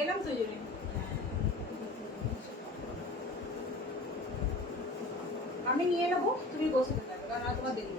এলাম তো জন্য আমি নিয়ে নেবো, তুমি বসে থাকবে কারণ তোমার দেরি।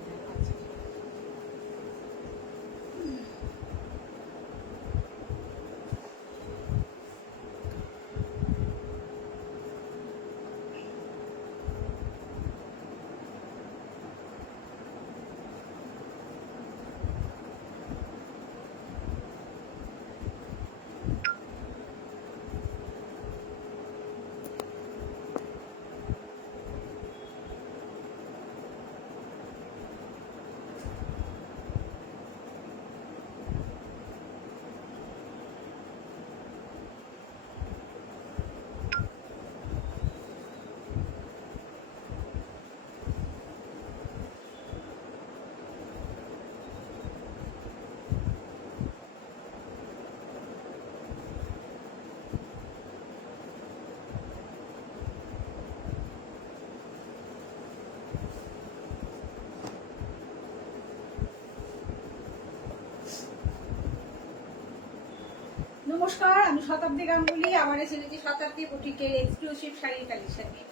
নমস্কার, আমি শতাব্দী গাঙ্গুলি। আমার ছেলেটি শতাব্দী বুটিকের এক্সক্লুসিভ শাড়ির কালেকশন নিয়ে।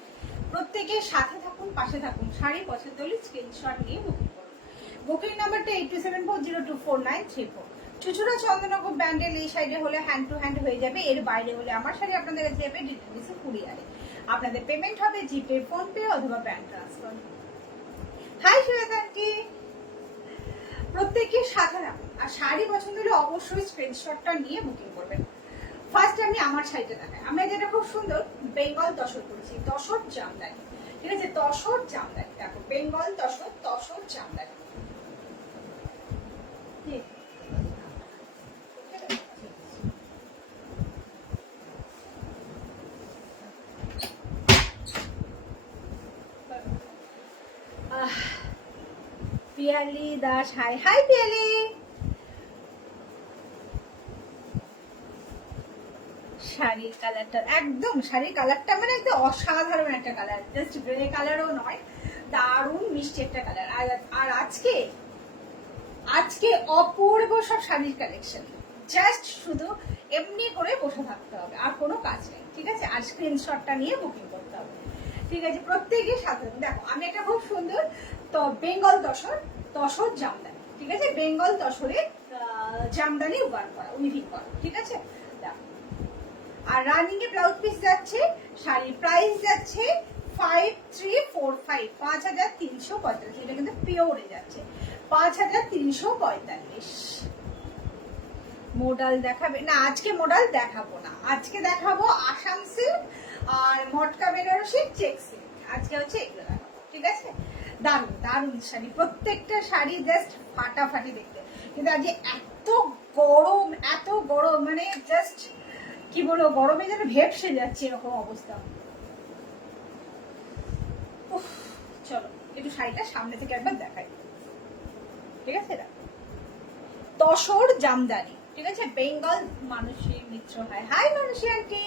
প্রত্যেকের সাথে থাকুন, পাশে থাকুন। শাড়ি পছন্দ হলে স্ক্রিনশট নিয়ে বুকিং করুন। বুকিং নাম্বারটা 8274024934। চুচুড়া চন্দননগর ব্যান্ডেল এই সাইডে হলে হ্যান্ড টু হ্যান্ড হয়ে যাবে। এর বাইরে হলে আমার শাড়ি আপনাদের কাছে যাবে ডিটিডিসি কুরিয়ারে। আপনাদের পেমেন্ট হবে জিপে, ফোনপে অথবা bank transfer. Hi Shweta aunty, প্রত্যেকের সাথে রাখুন। আর শাড়ি পছন্দ হলে অবশ্যই স্ক্রিনশটটা নিয়ে বুকিং করবেন। ফার্স্ট আমি আমার শাড়িটা দেখাই। আমি যেটা খুব সুন্দর বেঙ্গল তসর করেছি, তসর জামদানি। ঠিক আছে, তসর জামদানি। দেখো Bengal tussar, tussar Jamdani. Piyali Das, hi hi Piyali. শাড়ির কালারটা একদম, শাড়ির কালারটা মানে একদম অসাধারণ একটা কালার, জাস্ট গ্রে কালারও নয়, দারুণ মিষ্টি একটা কালার। আর আজকে আজকে অপূর্ব সব শাড়ির কালেকশন। জাস্ট শুধু এমনি করে বসে থাকতে হবে, আর কোনো কাজ নেই। ঠিক আছে, আর স্ক্রিনশটটা নিয়ে বুকিং করতে হবে। ঠিক আছে, প্রত্যেকের সাথে দেখো আমি একটা খুব সুন্দর তো বেঙ্গল তসর, তসর জামদানি। ঠিক আছে, বেঙ্গল তসরে জামদানি ওয়ার্ক করা, উইভিং করা। ঠিক আছে, দেখো। আর রানিং এ ব্লাউজ পিস যাচ্ছে, শাড়ির প্রাইস যাচ্ছে 5345, 5345। এটা কিন্তু পিওরে যাচ্ছে 5345। মডেল দেখাবে না আজকে, মডেল দেখাবো না আজকে, দেখাবো আসাম সিল্ক আর মটকা বেনারসি চেক সিল্ক। আজকে হচ্ছে এগুলো দেখাবো। ঠিক আছে, দারুণ দারুণ শাড়ি, প্রত্যেকটা শাড়ি জাস্ট ফাটাফাটি দেখতে। কিন্তু আজকে এত গরম মানে জাস্ট কি বলবো, গরমে যেন ভেপসে যাচ্ছে এরকম অবস্থা। চলো একটু শাড়িটা সামনে থেকে একবার দেখাই। ঠিক আছে, তসর জামদানি। ঠিক আছে, বেঙ্গল মানসী মিত্র, হয় হাই মানসী আন্টি।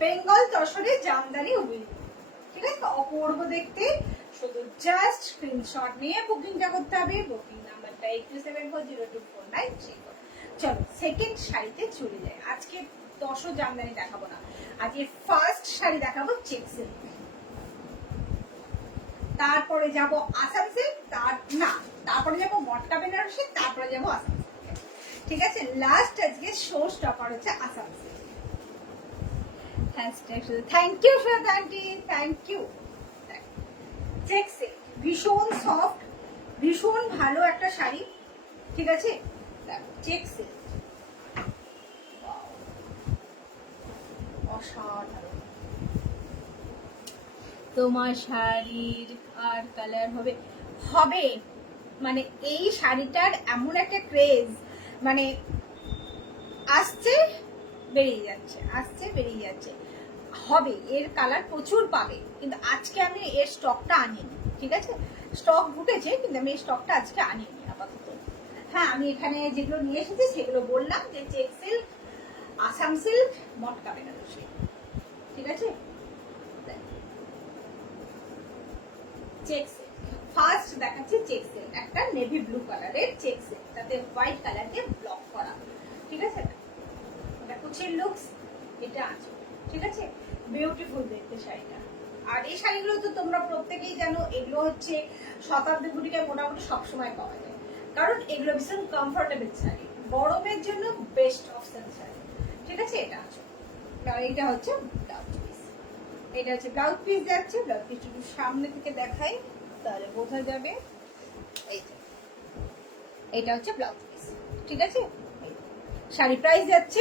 বেঙ্গল তসরে জামদানি উইল। ঠিক আছে, অপূর্ব দেখতে। শুধু জাস্ট স্ক্রিনশট নিয়ে বুকিংটা করতে হবে। বুকিং নাম্বারটা 8274024934। চলো সেকেন্ড শাড়িতে চলে যায়। আজকে তসর জামদানি দেখাবো না, আজকে ফার্স্ট শাড়ি দেখাবো চেক সিল্ক, তারপরে যাব আসাম সিল্ক, তারপরে যাব মটকা বেনারসি, তারপরে যাব আসাম সিল্ক। ঠিক আছে, লাস্ট আজকে শো স্টপার হচ্ছে Assam silk. Thank you Shweta aunty, thank you. Check silk ভীষণ সফট, ভীষণ ভালো একটা শাড়ি। ঠিক আছে, চেক সিল্ক অসাধারণ। তোমার শাড়ির আর কালার হবে হবে মানে এই শাড়িটার এমন একটা ক্রেজ, মানে আসছে বেরিয়ে যাচ্ছে, আসছে বেরিয়ে যাচ্ছে। হবে, এর কালার প্রচুর পাবে, কিন্তু আজকে আমি এর স্টকটা আনিনি। ঠিক আছে, স্টক ঢুকেছে কিন্তু আমি এই স্টকটা আজকে আনিনি আপাতত। হ্যাঁ, আমি এখানে যেগুলো নিয়ে এসেছি সেগুলো বললাম, যে চেক সিল্ক, আসাম সিল্ক, মটকা বেনারসি। ঠিক আছে, চেক সিল্ক ফার্স্ট দেখাচ্ছি। চেক সিল্ক একটা নেভি ব্লু কালারের চেক সিল্ক, তাতে হোয়াইট কালার দিয়ে ব্লক করা। ঠিক আছে, বিউটিফুল দেখতে শাড়িটা। আর এই শাড়িগুলো তো তোমরা প্রত্যেকেই জানো, এগুলো হচ্ছে শতাব্দী বুটিকে মোটামুটি সবসময় পাওয়া যায়, কারণ এগুলো ভীষণ কমফোর্টেবল শাড়ি, গরমের জন্য বেস্ট অপশন শাড়ি। ঠিক আছে, এটা আছে। আর এটা হচ্ছে ব্লাউজ পিস, এটা হচ্ছে ব্লাউজ পিস যাচ্ছে। ব্লাউজ পিস একটু সামনে থেকে দেখাই তাহলে বোঝা যাবে। এই যে এটা হচ্ছে ব্লাউজ পিস। ঠিক আছে, শাড়ি প্রাইস যাচ্ছে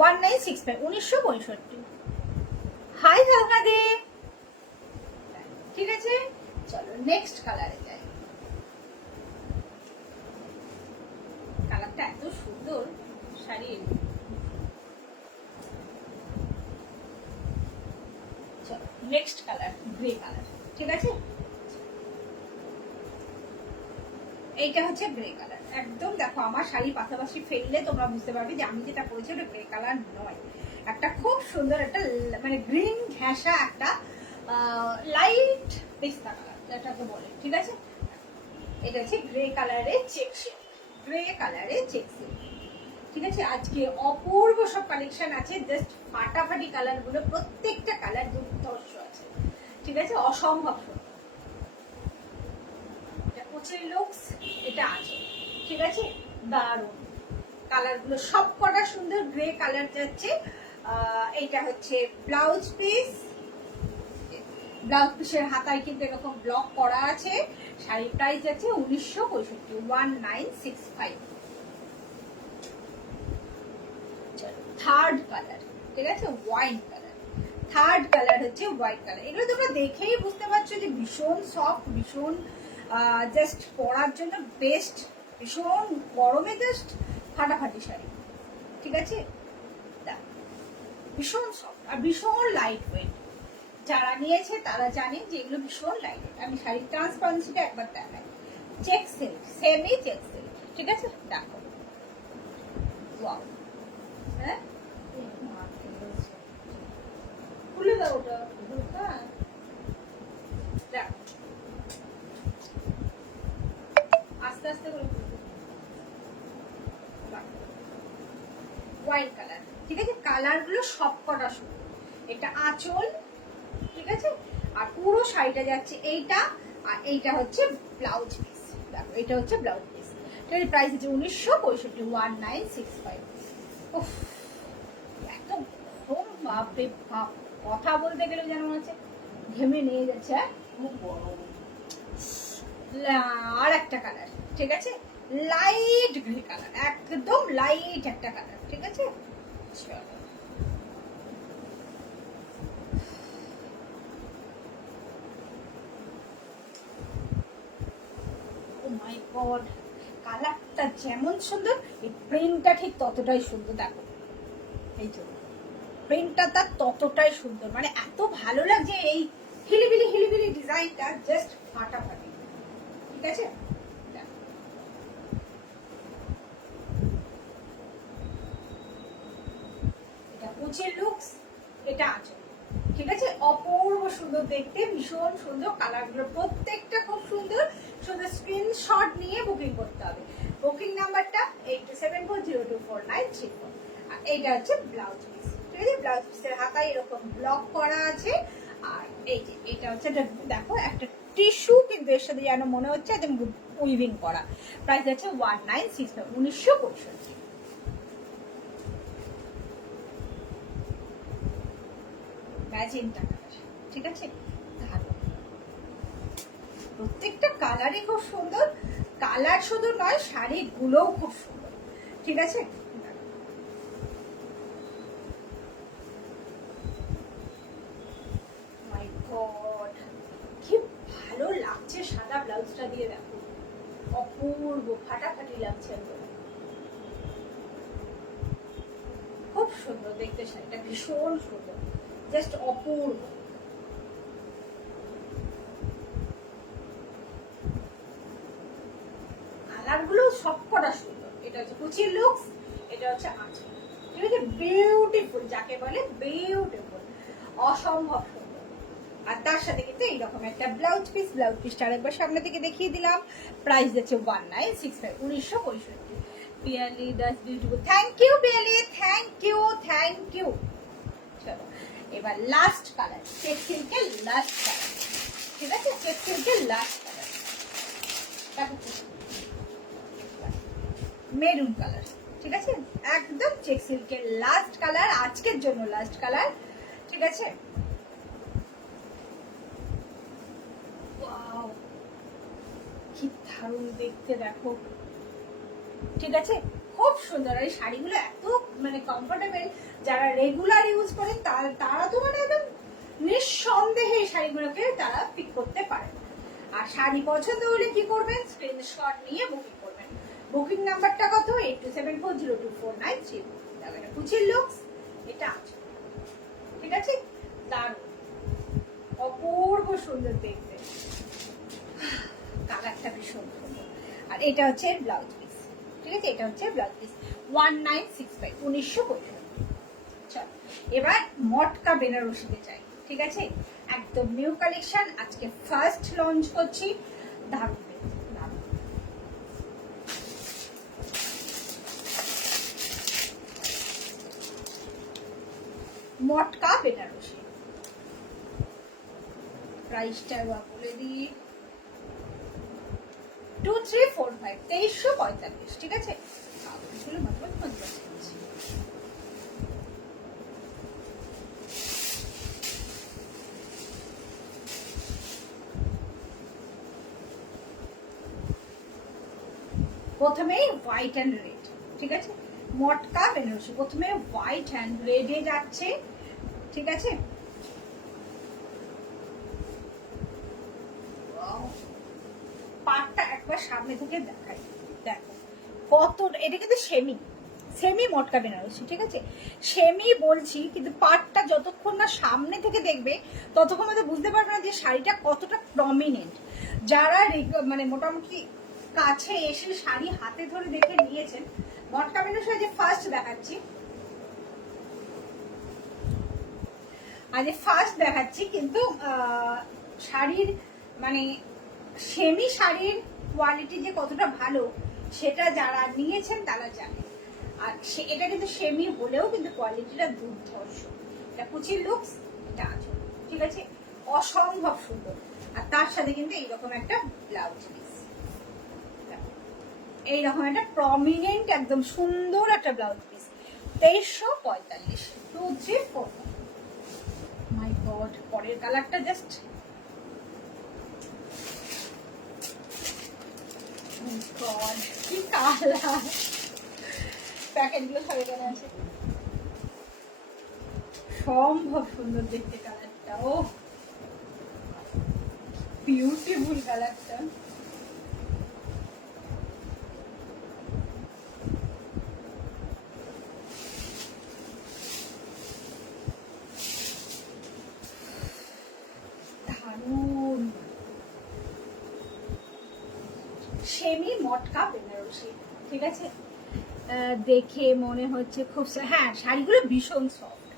1965। হাই ধারণাদে। ঠিক আছে, চলো নেক্সট কালারে যাই। কালারটা এত সুন্দর শাড়ির। চলো নেক্সট কালার, গ্রে কালার। ঠিক আছে, এইটা হচ্ছে গ্রে কালার। একদম দেখো আমার শাড়ি পাশাপাশি ফেললে তোমরা বুঝতে পারবে যে আমি যেটা পরেছি ওটা গ্রে কালার নয়, একটা খুব সুন্দর একটা মানে গ্রিন ঘেঁষা একটা লাইট পেস্তা কালার যেটাকে বলে। ঠিক আছে, এটা হচ্ছে গ্রে কালারের চেক শেড, গ্রে কালারের চেক শেড। ঠিক আছে, আজকে অপূর্ব সব কালেকশন আছে, জাস্ট ফাটাফাটি কালার গুলো, প্রত্যেকটা কালার দুর্ধর্ষ আছে। ঠিক আছে, অসম্ভব সুন্দর লুকস, এটা আছে। ঠিক আছে, দারুণ কালার গুলো সব কটা সুন্দর। গ্রে কালার যাচ্ছে। এইটা হচ্ছে ব্লাউজ পিস, ব্লাউজ পিসের হাতায় কিন্তু এরকম ব্লক করা আছে। শাড়ির প্রাইস যাচ্ছে 1965। থার্ড কালার, ঠিক আছে, ওয়াইন কালার। থার্ড কালার হচ্ছে হোয়াইট কালার। এগুলো তোমরা দেখেই বুঝতে পারছো যে ভীষণ সফট, ভীষণ জাস্ট পরার জন্য বেস্ট, ভীষণ গরমে জাস্ট ফাটাফাটি শাড়ি। ঠিক আছে, ভীষণ সফট আর ভীষণ লাইট ওয়েট। যারা নিয়েছে তারা জানে যে এগুলো ভীষণ লাইট ওয়েট। আমি শাড়ির ট্রান্সপারেন্সিটা একবার দেখাই। Check silk, semi check silk. ঠিক আছে, দেখো ওয়াও। হ্যাঁ, খুলে দাও ওটা। হ্যাঁ, দেখো আস্তে আস্তে করে হোয়াইট কালার। ঠিক আছে, কালার গুলো সব কটা সুন্দর। এটা আঁচল, ঠিক আছে, আর পুরো শাড়িটা যাচ্ছে এইটা, আর এইটা হচ্ছে ব্লাউজ পিস। দেখো এটা হচ্ছে ব্লাউজ পিস। এটার প্রাইস হচ্ছে 1965। একদম বাপরে বাপ, কথা বলতে গেলে যেন মনে হচ্ছে ঘেমে নিয়ে যাচ্ছে। আর একটা কালার, ঠিক আছে, লাইট গ্রে কালার, একদম লাইট একটা কালার। ঠিক আছে, চলো ও মাই গড, কালারটা যেমন সুন্দর এই প্রিন্টটা ঠিক ততটাই সুন্দর। দেখো এই যে প্রিন্টটা তার ততটাই সুন্দর, মানে এত ভালো লাগছে এই হিলিবিলি হিলিবিলি ডিজাইনটা, জাস্ট ফাটাফাটি। ঠিক আছে, এটা কুচির লুকস, এটা আছে। ঠিক আছে, অপূর্ব সুন্দর দেখতে, ভীষণ সুন্দর কালারগুলো প্রত্যেকটা খুব সুন্দর। শুধু স্ক্রিনশট নিয়ে বুকিং করতে হবে। বুকিং নাম্বারটা 8274024934। আর এইটা হচ্ছে ব্লাউজ পিস। ঠিক আছে, ব্লাউজ পিসের হাতায় এরকম ব্লক করা আছে। আর এই যে এটা হচ্ছে, দেখো একটা টিস্যু কিন্তু এর সাথে যেন মনে হচ্ছে একদম উইভিং করা। প্রাইস আছে 1965, 1965। Magenta colour. ঠিক আছে, প্রত্যেকটা কালারই খুব সুন্দর। কালার শুধু নয়, শাড়িগুলোও খুব সুন্দর। ঠিক আছে, মাই গড কি ভালো লাগছে সাদা ব্লাউজটা দিয়ে। দেখো অপূর্ব ফাটাফাটি লাগছে, খুব সুন্দর দেখতে শাড়িটা, ভীষণ সুন্দর, জাস্ট অপূর্ব। কালারগুলো সবকটা সুন্দর। এটা হচ্ছে কুচির লুকস, এটা হচ্ছে আঁচল। ঠিক আছে, বিউটিফুল, যাকে বলে বিউটিফুল, অসম্ভব সুন্দর। আর তার সাথে কিন্তু এইরকম একটা ব্লাউজ পিস। ব্লাউজ পিসটা আরেকবার সামনে থেকে দেখিয়ে দিলাম। প্রাইস যাচ্ছে 1965, 1965। Piyali Das beautiful, thank you Piyali, thank you thank you. চলো এবার লাস্ট কালার, চেক সিল্কের লাস্ট কালার, ঠিক আছে, চেক সিল্কের লাস্ট কালার, মেরুন কালার, ঠিক আছে, একদম চেক সিল্কের লাস্ট কালার, আজকের জন্য লাস্ট কালার, ঠিক আছে। ওয়াও কি দারুণ দেখতে, দেখো, ঠিক আছে, খুব সুন্দর। এই শাড়িগুলো এত মানে কমফোর্টেবল, যারা রেগুলার ইউজ করেন তারা তো মানে একদম নিঃসন্দেহে এই শাড়িগুলোকে তারা পিক করতে পারে। আর শাড়ি পছন্দ হলে কি করবেন, স্ক্রিনশট নিয়ে বুকিং করবেন। বুকিং নাম্বারটা কত, 8274024930। এটা কুচির লুকস, এটা আছে, ঠিক আছে, দারুণ অপূর্ব সুন্দর দেখতে, কালারটা ভীষণ সুন্দর। আর এটা হচ্ছে ব্লাউজ পিস, ঠিক আছে, এটা হচ্ছে ব্লাউজ পিস 1965, 1965। চল এবার মটকা বেনারসিতে চাই, ঠিক আছে, একদম নিউ কালেকশন, আজকে ফার্স্ট লঞ্চ করছি, দারুণ দারুণ। মটকা বেনারসি প্রাইসটা বলে দিই, 2345, 2345, ঠিক আছে। প্রথমে হোয়াইট অ্যান্ড রেড, ঠিক আছে, মটকা বেনারসি প্রথমে হোয়াইট অ্যান্ড রেডে যাচ্ছে, ঠিক আছে। পাটটা একবার সামনে থেকে দেখাই, দেখো কত, এটা কিন্তু সেমি সেমি মটকা বেনারসি, ঠিক আছে, সেমি বলছি, কিন্তু পাটটা যতক্ষণ না সামনে থেকে দেখবে ততক্ষণ হয়তো বুঝতে পারবে না যে শাড়িটা কতটা প্রমিনেন্ট। যারা মানে মোটামুটি কাছে এসে শাড়ি হাতে ধরে দেখে নিয়েছেন, মটকা বেনারসি যে ফার্স্ট দেখাচ্ছি, আজ ফার্স্ট দেখাচ্ছি, কিন্তু শাড়ির মানে সেমি শাড়ির কোয়ালিটি যে কতটা ভালো সেটা যারা নিয়েছেন তারা জানে। আর এটা কিন্তু সেমি হলেও কিন্তু কোয়ালিটিটা দুর্ধর্ষ। এটা কুচির লুকস, এটা আছে, ঠিক আছে, অসম্ভব সুন্দর। আর তার সাথে কিন্তু এইরকম একটা ব্লাউজ পিস, এইরকম একটা প্রমিনেন্ট একদম সুন্দর একটা ব্লাউজ পিস, 2345, 2345। মাই গড, পরের কালারটা জাস্ট গড কি কালার, প্যাকেটগুলো সব এখানে আছে, সম্ভব সুন্দর দেখতে কালারটা, ও বিউটিফুল কালারটা। দারুণ সেমি মটকা বেনারসি, ঠিক আছে, দেখে মনে হচ্ছে খুব, হ্যাঁ শাড়িগুলো ভীষণ সফট,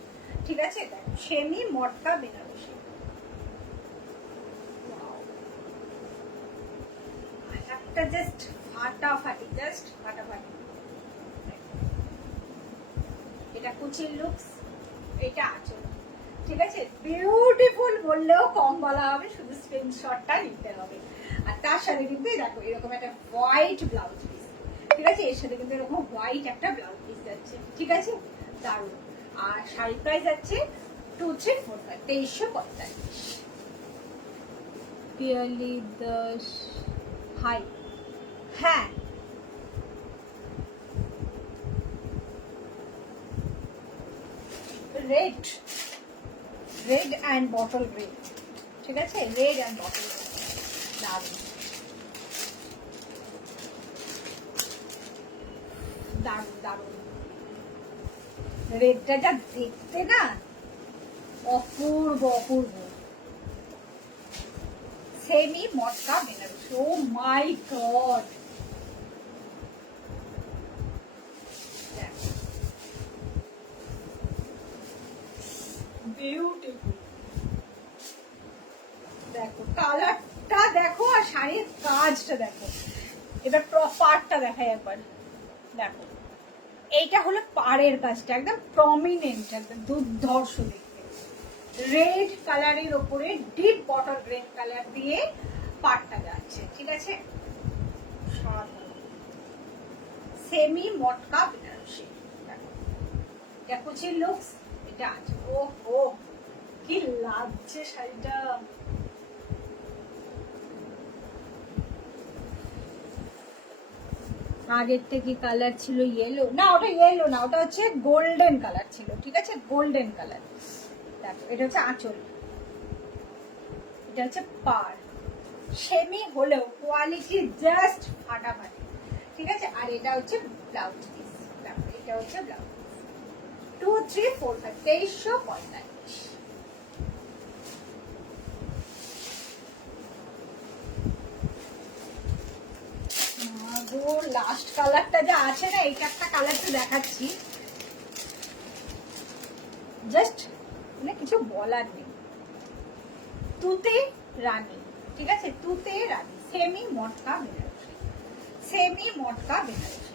ঠিক আছে, সেমি মটকা বেনারসি, একটা জাস্ট ফাটাফাটি, জাস্ট ফাটাফাটি। এটা কুচির লুকস, এটা আঁচল, ঠিক আছে, বিউটিফুল বললেও কম বলা হবে, শুধু স্ক্রিনশটটা নিতে হবে। আর তার সাথে কিন্তু দেখো এরকম একটা হোয়াইট ব্লাউজ পিস, ঠিক আছে, এর সাথে কিন্তু এরকম হোয়াইট একটা ব্লাউজ পিস যাচ্ছে, ঠিক আছে, দারুণ। আর শাড়ি প্রাইস যাচ্ছে 2345, 2345। পিয়ালি দাস হাই, হ্যাঁ red, red and bottle green, ঠিক আছে, রেড অ্যান্ড বটল গ্রিন, দারুণ দারুণ দারুণ। রেডটা যা দেখতে না অপূর্ব অপূর্ব, semi matka Banarasi, O my god, beautiful, দেখো কালারটা দেখো আর শাড়ির কাজটা দেখো। এবার পার্টটা দেখাই একবার, দেখো এইটা হলো পাড়ের কাজটা, একদম প্রমিনেন্ট, একদম দুর্ধর্ষ দেখতে। রেড কালারের ওপরে ডিপ বটল গ্রিন কালার দিয়ে পাড়টা যাচ্ছে, ঠিক আছে। সেমি মটকা বেনারসি, এটা কুচির লুকস, এটা আছে। ও হো কি লাগছে শাড়িটা। আগের থেকে কালার ছিল ইয়েলো, না ওটা ইয়েলো না, ওটা হচ্ছে গোল্ডেন কালার ছিল, ঠিক আছে, গোল্ডেন কালার। দেখো এটা হচ্ছে আঁচল, এটা হচ্ছে পাড়, সেমি হলেও কোয়ালিটি জাস্ট ফাটাফাটি, ঠিক আছে। আর এটা হচ্ছে ব্লাউজ পিস, এটা হচ্ছে ব্লাউজ পিস। 2 3 4 5 2345। লাস্ট কালারটা যা আছে না, এইটা একটা কালার তো দেখাচ্ছি, জাস্ট মানে কিছু বলার নেই। তুতে রানী, ঠিক আছে, তুতে রানী, সেমি মটকা বেনারসি, সেমি মটকা বেনারসি,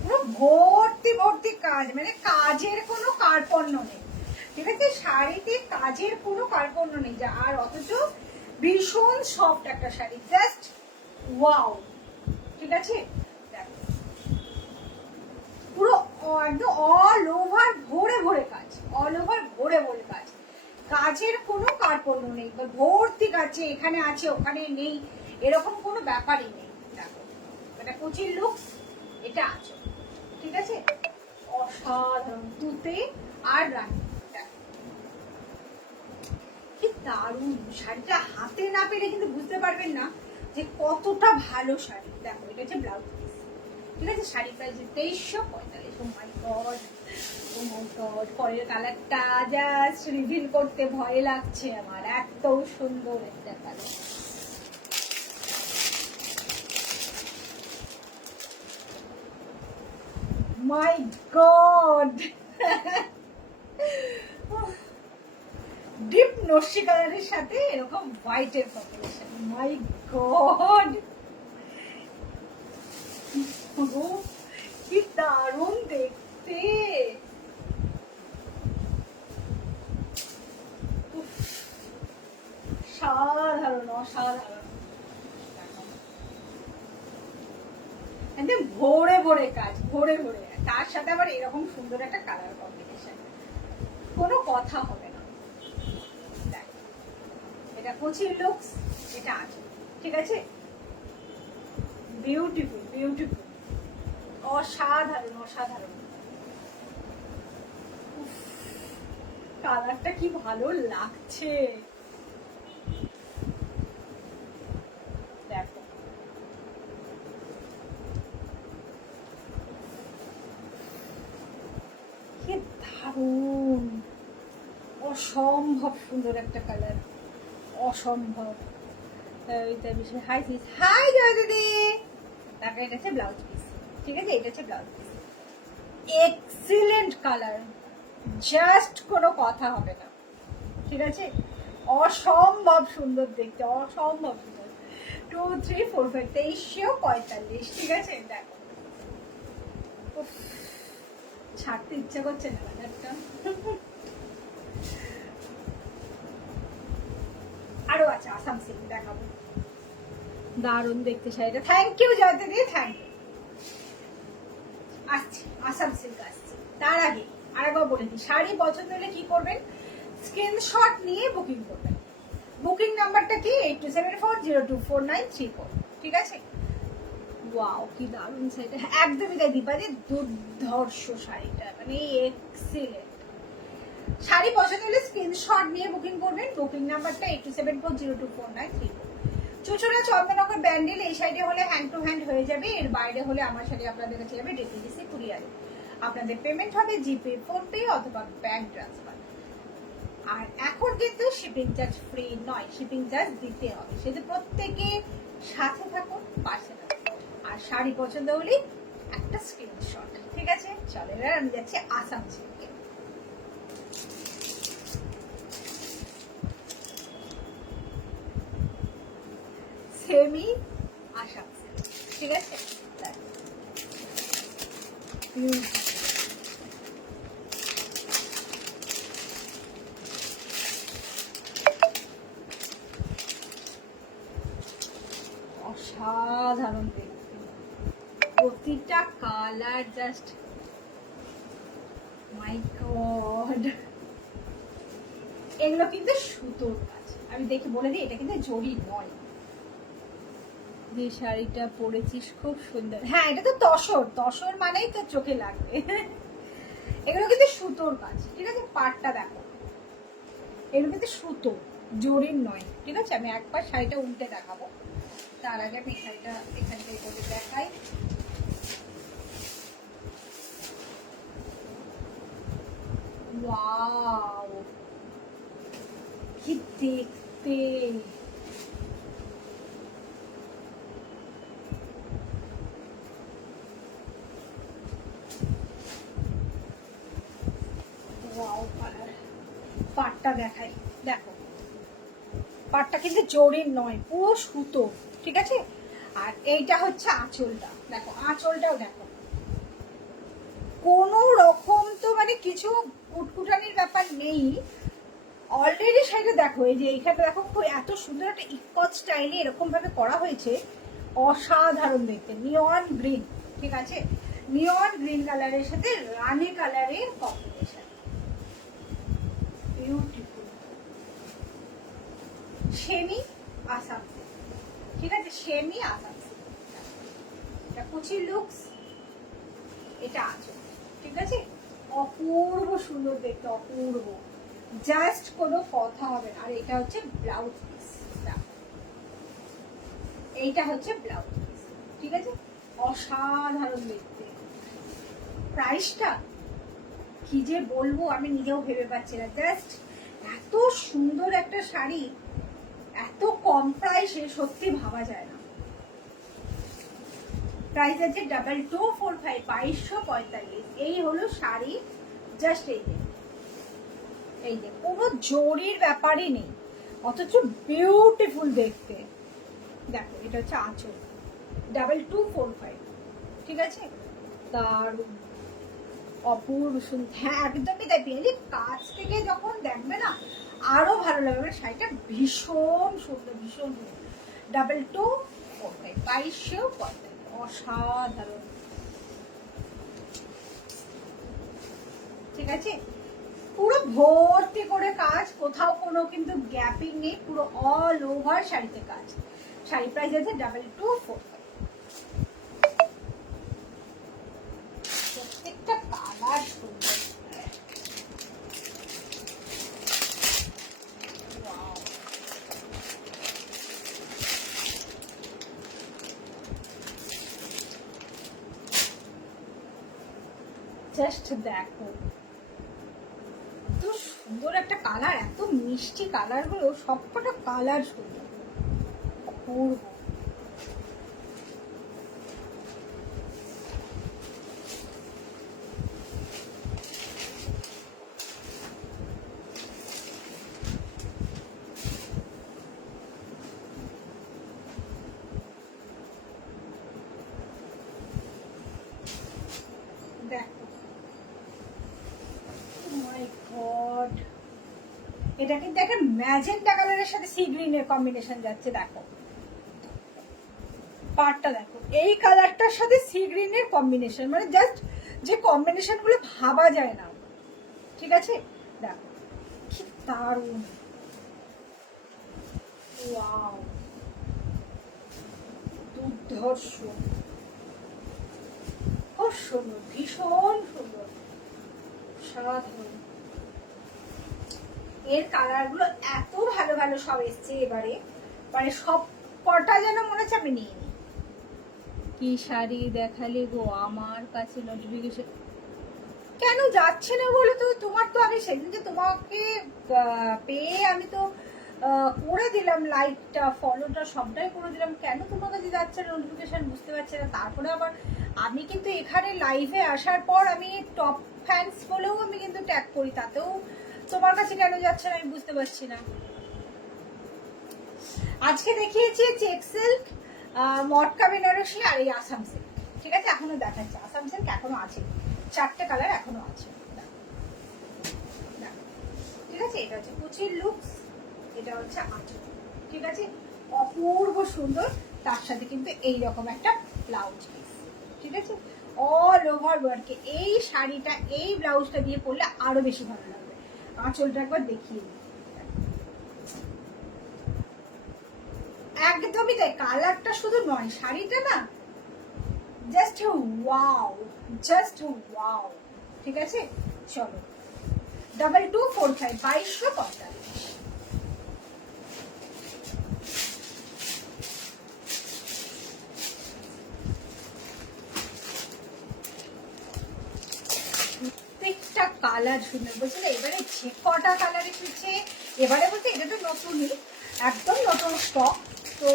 পুরো ভর্তি ভর্তি কাজ, মানে কাজের কোনো কার্পণ্য নেই, ঠিক আছে। শাড়িতে কাজের কোনো কার্পণ্য নেই, যা আর অথচ ভীষণ সফট একটা শাড়ি, জাস্ট ওয়াও, ঠিক আছে। পুরো একদম অল ওভার ভরে ভরে কাজ, অল ওভার ভরে ভরে কাজ, কাজের কোনো কার্পণ্য নেই, ভর্তি কাছে, এখানে আছে ওখানে নেই, এরকম কোনো ব্যাপারই নেই। দেখো এটা কুচির লুকস, এটা আছে, ঠিক আছে, অসাধারণ তুতে আর রানী। কি দারুণ শাড়িটা, হাতে না পেলে কিন্তু বুঝতে পারবেন না যে কতটা ভালো শাড়ি। দেখো এটা হচ্ছে ব্লাউজ পিস, ঠিক আছে, sari price 2345। O my god, O my god, পরের কালারটা জাস্ট রিভিল করতে ভয় লাগছে আমার, এত সুন্দর একটা কালার। মাই গড, ডিপ নস্যি কালারের সাথে এরকম হোয়াইটের কম্বিনেশন, মাই গড কি দারুণ দেখতে। সাধারণ, অসাধারণ, একদম ভরে ভরে কাজ, ভরে ভরে, তার সাথে আবার এরকম সুন্দর একটা কালার কম্বিনেশন, কোনো কথা হবে না। এটা কুচির লুকস, এটা আছে, ঠিক আছে, বিউটিফুল বিউটিফুল, অসাধারণ অসাধারণ। কালারটা কি ভালো লাগছে, দেখো কি দারুণ, অসম্ভব সুন্দর একটা কালার, অসম্ভব। হাই দিদি, হাই জয় দিদি। তারপরে এটা হচ্ছে ব্লাউজ পিস, ঠিক আছে, এটা হচ্ছে blouse piece, excellent colour, just কোনো কথা হবে না, ঠিক আছে, অসম্ভব সুন্দর দেখতে, অসম্ভব সুন্দর। 2 3 4 5 2345, ঠিক আছে। দেখো ছাড়তে ইচ্ছা করছে না কালারটা। আরো আছে আসাম সিল্ক, দেখাবো, দারুণ দেখতে শাড়িটা। থ্যাংক ইউ জয়তে দিয়ে, থ্যাংক ইউ। আসছি আসাম সিল্ক আসছে, তার আগে আরেকবার বলে দিই, শাড়ি পছন্দ হলে কি করবেন, স্ক্রিনশট নিয়ে বুকিং করবেন। বুকিং নাম্বারটা কি 8274024934, ঠিক আছে। ওয়াও কি দারুণ শাড়িটা, একদমই তাই দীপালি, দুর্ধর্ষ শাড়িটা, মানে এক্সিলেন্ট। শাড়ি পছন্দ হলে স্ক্রিনশট নিয়ে বুকিং করবেন, বুকিং নাম্বারটা 8274024934। চুচুড়া চন্দননগর ব্যান্ডেল, এই সাইডে হলে হ্যান্ড টু হ্যান্ড হয়ে যাবে, এর বাইরে হলে আমার শাড়ি আপনাদের কাছে যাবে ডিটিডিসি কুরিয়ারে। আপনাদের পেমেন্ট হবে জিপে, ফোনপে অথবা ব্যাংক ট্রান্সফার। আর এখন কিন্তু শিপিং চার্জ ফ্রি নয়, শিপিং চার্জ দিতে হবে, সেটা প্রত্যেকে সাথে থাকুন, পাশে থাকুন। আর শাড়ি পছন্দ হলে একটা স্ক্রিনশট, ঠিক আছে। চলে এবার আমি যাচ্ছি আসাম সিল্কে। সেমি আশা, ঠিক আছে। অসাধারণ দেখতে, প্রতিটা কালার জাস্ট মাই গড। এগুলো কিন্তু সুতোর কাজ, আমি দেখে বলে দিই এটা কিন্তু জরি নয়। যে শাড়িটা পরেছিস খুব সুন্দর, হ্যাঁ এটা তো তসর, তসর মানেই তো চোখে লাগবে। এগুলো কিন্তু সুতোর কাজ, ঠিক আছে। পাটটা দেখো, এগুলো কিন্তু সুতো, জরির নয়, ঠিক আছে। আমি একবার শাড়িটা উল্টে দেখাবো, তার আগে আমি শাড়িটা এখান থেকে করে দেখাই। ওয়াও কি দেখতে, পাটটা দেখাই, দেখো পাটটা কিন্তু জরির নয়, পুরো সুতো, ঠিক আছে। আর এইটা হচ্ছে আঁচলটা, দেখো আঁচলটাও দেখো, কোনো রকম তো মানে কিছু কুটকুটানির ব্যাপার নেই। অলরেডি শাড়িটা দেখো, এই যে এইখানে দেখো খুব এত সুন্দর একটা ইকট স্টাইলে এরকম ভাবে করা হয়েছে, অসাধারণ দেখতে। নিয়ন গ্রিন, ঠিক আছে, নিয়ন গ্রিন কালারের সাথে রানী কালারের কম্বিনেশন, বিউটিফুল। সেমি আসাম, ঠিক আছে, সেমি আসাম। এটা কুচি লুকস, এটা আছে, ঠিক আছে। অপূর্ব সুন্দর দেখতে, অপূর্ব, জাস্ট কোনো কথা হবে না। আর এটা হচ্ছে ব্লাউজ পিস, এইটা হচ্ছে ব্লাউজ পিস, ঠিক আছে। অসাধারণ দেখতে। প্রাইসটা কি যে বলবো, আমি নিজেও ভেবে পাচ্ছি না। জাস্ট এত সুন্দর একটা শাড়ি এত কম প্রাইসে সত্যি ভাবা যায় না। প্রাইস আছে 2245, 2245। এই হলো শাড়ি, জাস্ট এই যে কোনো জরির ব্যাপারই নেই, অথচ বিউটিফুল দেখতে। দেখো এটা হচ্ছে আঁচল, 2245, ঠিক আছে। দারুণ, অপূর্ব সুন্দর, হ্যাঁ একদমই তাই। পেলে কাছ থেকে যখন দেখবে না আরো ভালো লাগবে। শাড়িটা ভীষণ সুন্দর, ভীষণ সুন্দর। 2245, 2245, অসাধারণ, ঠিক আছে। পুরো ভর্তি করে কাজ, কোথাও কোনো কিন্তু গ্যাপিং নেই, পুরো অল ওভার শাড়িতে কাজ। শাড়ি প্রাইস আছে 2245। প্রত্যেকটা কালার সুন্দর, জাস্ট দেখো এত সুন্দর একটা কালার, এত মিষ্টি কালার গুলো, সবকটা কালার সুন্দর, অপূর্ব। দেখো মাই গড, এটা কিন্তু একটা ম্যাজেন্টা কালারের সাথে সি গ্রিনের কম্বিনেশন যাচ্ছে। দেখো পাড়টা দেখো, এই কালারটার সাথে সি গ্রিনের কম্বিনেশন, মানে জাস্ট যে কম্বিনেশন গুলো ভাবা যায় না, ঠিক আছে। দেখো কি দারুণ, ওয়াও, দুর্ধর্ষ, খুব সুন্দর, ভীষণ সুন্দর, সাধারণ। এর কালার গুলো এত ভালো ভালো সব এসছে এবারে, মানে সব কটা যেন মনে হচ্ছে আমি নিয়ে নিই। কি শাড়ি দেখালে গো, আমার কাছে নোটিফিকেশন কেন যাচ্ছে না বলো তো? তোমার তো আমি সেদিন যে তোমাকে পেয়ে আমি তো করে দিলাম, লাইকটা ফলোটা সবটাই করে দিলাম, কেন তোমার কাছে যাচ্ছে না নোটিফিকেশন বুঝতে পারছি না। তারপরে আবার আমি কিন্তু এখানে লাইভে আসার পর আমি টপ ফ্যান্স বলেও আমি কিন্তু ট্যাগ করি, তাতেও তোমার কাছে কেন যাচ্ছে না আমি বুঝতে পারছি না। আজকে দেখিয়েছি চেক সিল্ক, মটকা বেনারসি আর এই আসাম সিল্ক। ঠিক আছে, এখনো দেখাচ্ছে আসাম সিল্ক এখনো আছে, 4টে কালার এখনো আছে। ঠিক আছে, এটা হচ্ছে কুচির লুকস, এটা হচ্ছে আঁচল। ঠিক আছে, অপূর্ব সুন্দর। তার সাথে কিন্তু এইরকম একটা ব্লাউজ পিস। ঠিক আছে, অল ওভার ওয়ার্কে এই শাড়িটা এই ব্লাউজটা দিয়ে পরলে আরো বেশি ভালো লাগবে। আঁচলটা একবার দেখিয়ে দিই। একদমই তাই, কালারটা শুধু নয়, শাড়িটা না জাস্ট ওয়াও, জাস্ট ওয়াও। ঠিক আছে, চলো 2245 2245। প্রত্যেকটা কালার সুন্দর বলছিল। এবারে যে কটা কালার এসেছে, এবারে বলতে এটা তো নতুনই, একদম নতুন স্টক। তো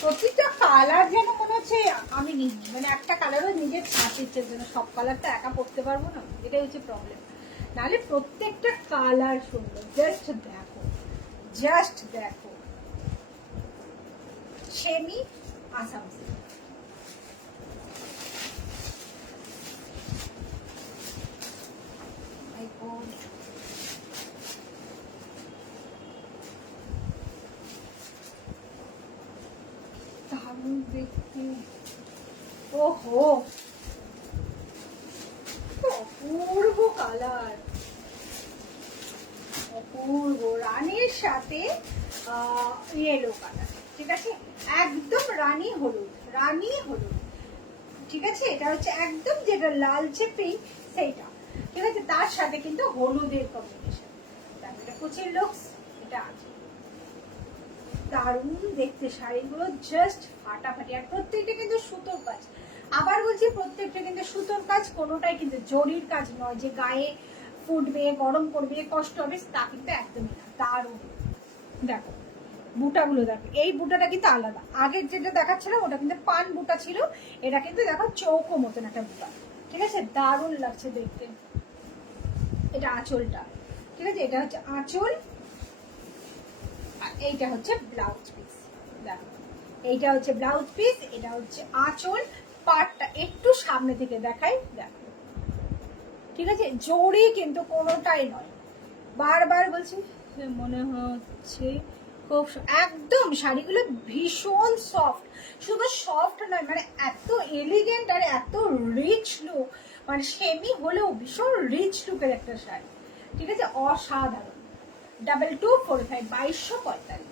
প্রতিটা কালার যেন মনে হচ্ছে আমি নিই, মানে একটা কালারও নিজের ছাড় ইচ্ছে যেন, সব কালারটা একা পড়তে পারবো না, এটাই হচ্ছে প্রবলেম। নাহলে প্রত্যেকটা কালার সুন্দর। জাস্ট দেখো, জাস্ট দেখো, সেমি আসাম সিল্ক। দারুণ দেখতে, ওহো অপূর্ব কালার, অপূর্ব। রানীর সাথে ইয়েলো কালার। ঠিক আছে, একদম রানী হলুদ, রানী হলুদ। ঠিক আছে, এটা হচ্ছে একদম যেটা লালচে পিঙ্ক সেইটা। ঠিক আছে, তার সাথে কিন্তু হলুদের কম্বিনেশন। এটা কুচির লুকস, এটা আছে। দারুণ দেখতে শাড়িগুলো, জাস্ট ফাটাফাটি। আর প্রত্যেকটা কিন্তু সুতোর কাজ। আবার বলছি, প্রত্যেকটা কিন্তু সুতোর কাজ, কোনোটাই কিন্তু জরির কাজ নয় যে গায়ে ফুটবে, গরম করবে, কষ্ট হবে, তা কিন্তু একদমই না। দারুণ। দেখো বুটাগুলো, দেখো এই বুটাটা কিন্তু আলাদা। আগের যেটা দেখাচ্ছিলাম ওটা কিন্তু পান বুটা ছিল, এটা কিন্তু দেখো চৌকো মতন একটা বুটা। ঠিক আছে, দারুণ লাগছে দেখতে। এটা আঁচলটা। ঠিক আছে, এটা হচ্ছে আঁচল, আর এইটা হচ্ছে ব্লাউজ পিস। দেখো এইটা হচ্ছে ব্লাউজ পিস, এটা হচ্ছে আঁচল। পাটটা একটু সামনে থেকে দেখাই, দেখো। ঠিক আছে, জড়ি কিন্তু কোনোটাই নয়। বারবার বলছি, মনে হচ্ছে খুব একদম শাড়িগুলো ভীষণ সফট। শুধু সফট নয়, মানে এত এলিগেন্ট আর এত রিচ লুক, মানে সেমি হলেও ভীষণ রিচ লুকের একটা শাড়ি। ঠিক আছে, অসাধারণ। 2245 2245।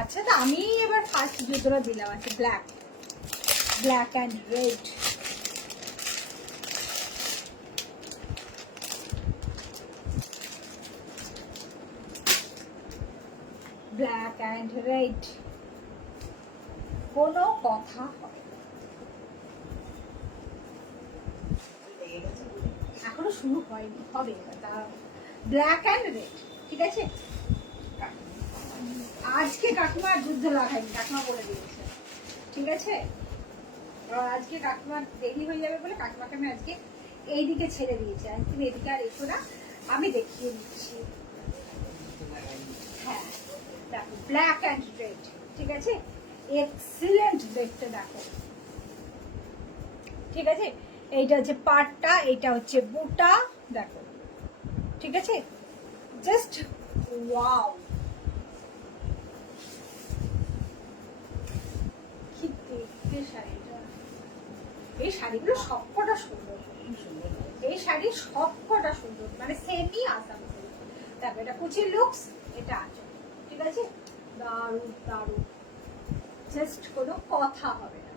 আচ্ছা, তো আমি এবার ফার্স্ট জুতোটা দিলাম আছে black, black and red. Black and red, কোনো কথা হবে না। এখনো শুরু হয়নি, হবে তা। Black and red. ঠিক আছে, আজকে কাকিমা যুদ্ধ লাগাইনি, কাকিমা বলে দিয়েছে। ঠিক আছে, আজকে কাকিমার দেরি হয়ে যাবে বলে কাকিমাকে আমি আজকে এইদিকে ছেড়ে দিয়েছি। আজ তুমি এদিকে আর এসো না, আমি দেখিয়ে দিচ্ছি। হ্যাঁ দেখো, ব্ল্যাক অ্যান্ড রেড। ঠিক আছে, এক্সিলেন্ট দেখতে, দেখো। ঠিক আছে, এইটা হচ্ছে পাটটা, এইটা হচ্ছে বুটা, দেখো। ঠিক আছে, জাস্ট ওয়াও। কি দেখতে শাড়িটা, এই শাড়িগুলো সবকটা সুন্দর, এই শাড়ির সবকটা সুন্দর, মানে সেমি আসাম সিল্ক। তারপর এটা কুচির লুকস, এটা আছে। ঠিক আছে, দারুণ দারুণ, জাস্ট কোনো কথা হবে না।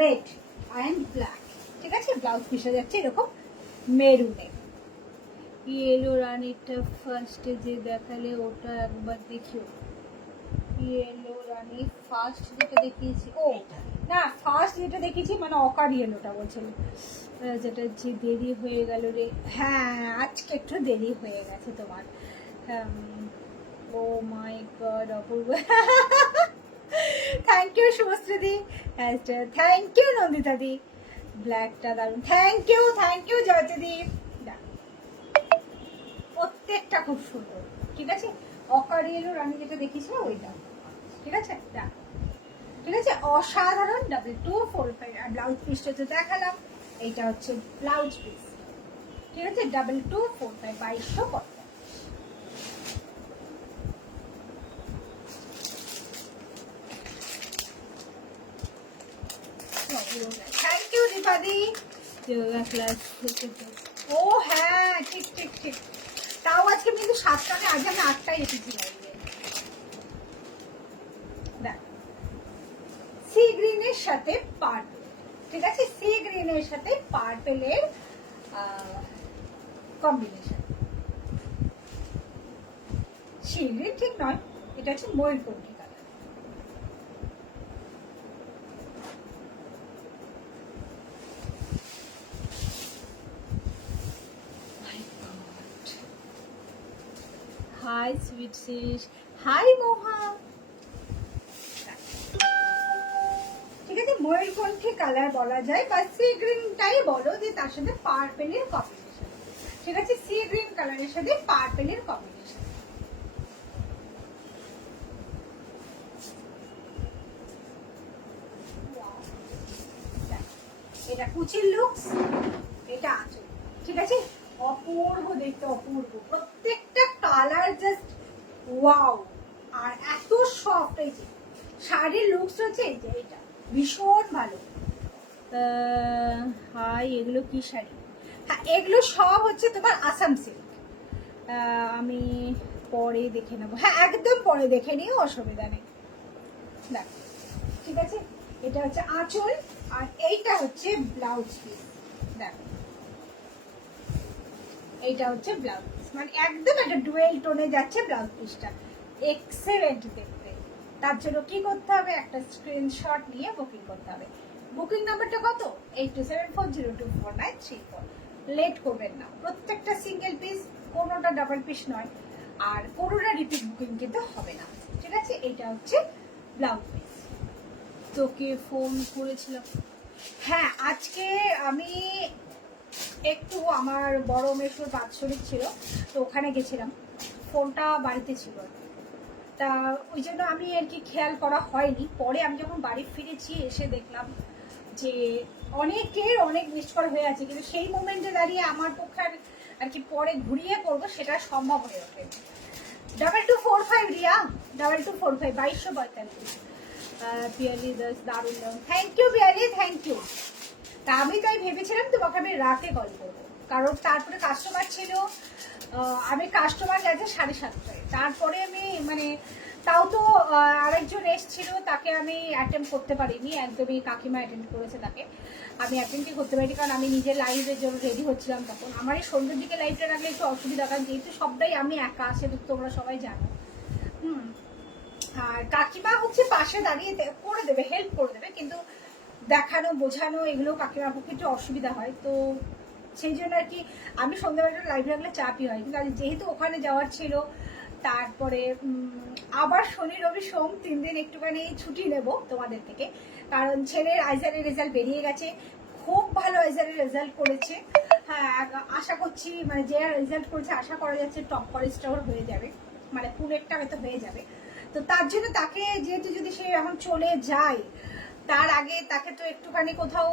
Red and black. ঠিক আছে, ব্লাউজ পিসে যাচ্ছে এরকম মেরুনে। ইয়েলো রানীটা ফার্স্টে যে দেখালে ওটা একবার দেখিও। ইয়েলো রানী ফার্স্ট যেটা দেখিয়েছি, ও না, ফার্স্ট যেটা দেখিয়েছি মানে অকার ইয়েলোটা বলছিল, যেটা যে দেরি হয়ে গেল রে। হ্যাঁ, আজকে একটু দেরি হয়ে গেছে তোমার। ও মাই গড, অপূর্ব। Thank you Subhashree, thank you Nandita di. ব্ল্যাকটা দারুণ, থ্যাংক ইউ জয়তী দি। প্রত্যেকটা খুব সুন্দর, ঠিক আছে। অকারিয়েলোর আমি যেটা দেখিয়েছিলাম ওইটা, ঠিক আছে। ঠিক আছে, অসাধারণ 2245। আর ব্লাউজ পিসটা তো দেখালাম, এইটা হচ্ছে ব্লাউজ পিস, ঠিক আছে। 2245, 2245। Thank you দীপাদি। ও হ্যাঁ, ঠিক ঠিক ঠিক। তাও আজকে কিন্তু 7টা, আজ আমি 8টায় এসেছি লাইভে। দেখ, সি গ্রিনের সাথে পার্পল, ঠিক আছে। সি গ্রিনের সাথে পার্পেলের কম্বিনেশন। সি গ্রিন ঠিক নয়, এটা হচ্ছে ময়ূরকণ্ঠী colour. Hi sweet sis, hi Moha. ঠিক আছে, ময়ূরকণ্ঠী কালার বলা যায়, বা সি গ্রিনটাই বলো, যে তার সাথে পার্পেলের কম্বিনেশন, ঠিক আছে। সি গ্রিন কালারের সাথে পার্পেলের কম্বিনেশন। এটা কুচির লুকস, এটা আঁচল, ঠিক আছে। অপূর্ব দেখতে, অপূর্ব, প্রত্যেকটা কালার জাস্ট ওয়াও। আর এত সফট, এই যে শাড়ির লুকস হচ্ছে, এই যে এটা ভীষণ ভালো। হাই, এগুলো কি শাড়ি? হ্যাঁ, এগুলো সব হচ্ছে তোমার আসাম সিল্ক। আমি পরে দেখে নেবো, হ্যাঁ একদম পরে দেখে নিও, অসুবিধা নেই। দেখ, ঠিক আছে, এটা হচ্ছে আঁচল, আর এইটা হচ্ছে ব্লাউজ পিস। দেখো, এইটা হচ্ছে ব্লাউজ পিস, মানে একদম একটা ডুয়েল টোনে যাচ্ছে ব্লাউজ পিসটা, এক্সেলেন্ট দেখতে। তার জন্য কি করতে হবে, একটা স্ক্রিনশট নিয়ে বুকিং করতে হবে। বুকিং নাম্বারটা কত? 8274024934। লেট করবেন না, প্রত্যেকটা সিঙ্গেল পিস, কোনোটা ডাবল পিস নয়, আর কোনোটা রিপিট বুকিং কিন্তু হবে না, ঠিক আছে। এটা হচ্ছে ব্লাউজ পিস। তোকে ফোন করেছিলাম, হ্যাঁ আজকে আমি একটু আমার বড় মেসোর বাৎসরিক ছিল, তো ওখানে গেছিলাম, ফোনটা বাড়িতে ছিল, তা ওই জন্য আমি আর কি খেয়াল করা হয়নি। পরে আমি যখন বাড়ি ফিরেছি, এসে দেখলাম যে অনেকের অনেক মিস করা হয়ে আছে, কিন্তু সেই মোমেন্টে দাঁড়িয়ে আমার পক্ষে আর কি পরে ঘুরিয়ে করবো, সেটা সম্ভব হয়ে ওঠে। 2245 রিয়া, 2245, 2245। পিয়ালি দাস, দারুণ দারুণ, thank you Piyali, thank you. তা আমি তাই ভেবেছিলাম তোমাকে আমি রাতে কল করবো, কারণ তারপরে কাস্টমার ছিল, আমি কাস্টমার গেছে 7:30টায়, তারপরে আমি মানে তাও তো আরেকজন এসেছিল, তাকে আমি অ্যাটেন্ড করতে পারিনি, একদমই কাকিমা অ্যাটেন্ড করেছে, তাকে আমি অ্যাটেন্ডই করতে পারিনি, কারণ আমি নিজের লাইভের জন্য রেডি হচ্ছিলাম তখন। আমার এই সন্ধ্যের দিকে লাইভটা রাখলে একটু অসুবিধা, কারণ যেহেতু সবটাই আমি একা, সেটা তোমরা সবাই জানো। আর কাকিমা হচ্ছে পাশে দাঁড়িয়ে করে দেবে, হেল্প করে দেবে, কিন্তু দেখানো বোঝানো এগুলো কাকিমার পক্ষে একটু অসুবিধা হয়, তো সেই জন্য আর কি আমি সন্ধ্যাবেলা লাইভ রাখলে চাপই হয়, কিন্তু যেহেতু ওখানে যাওয়ার ছিল, তারপরে আবার শনি রবি সোম 3 দিন একটুখানি ছুটি নেব তোমাদের থেকে, কারণ ছেলের আইজারের রেজাল্ট বেরিয়ে গেছে, খুব ভালো আইজারের রেজাল্ট করেছে। হ্যাঁ, আশা করছি, মানে যে রেজাল্ট করেছে আশা করা যাচ্ছে টপ কলেজটা ওর হয়ে যাবে, মানে পুনেরটা হয়তো হয়ে যাবে। তো তার জন্য তাকে যেহেতু যদি সে এখন চলে যায়, তার আগে তাকে তো একটুখানি কোথাও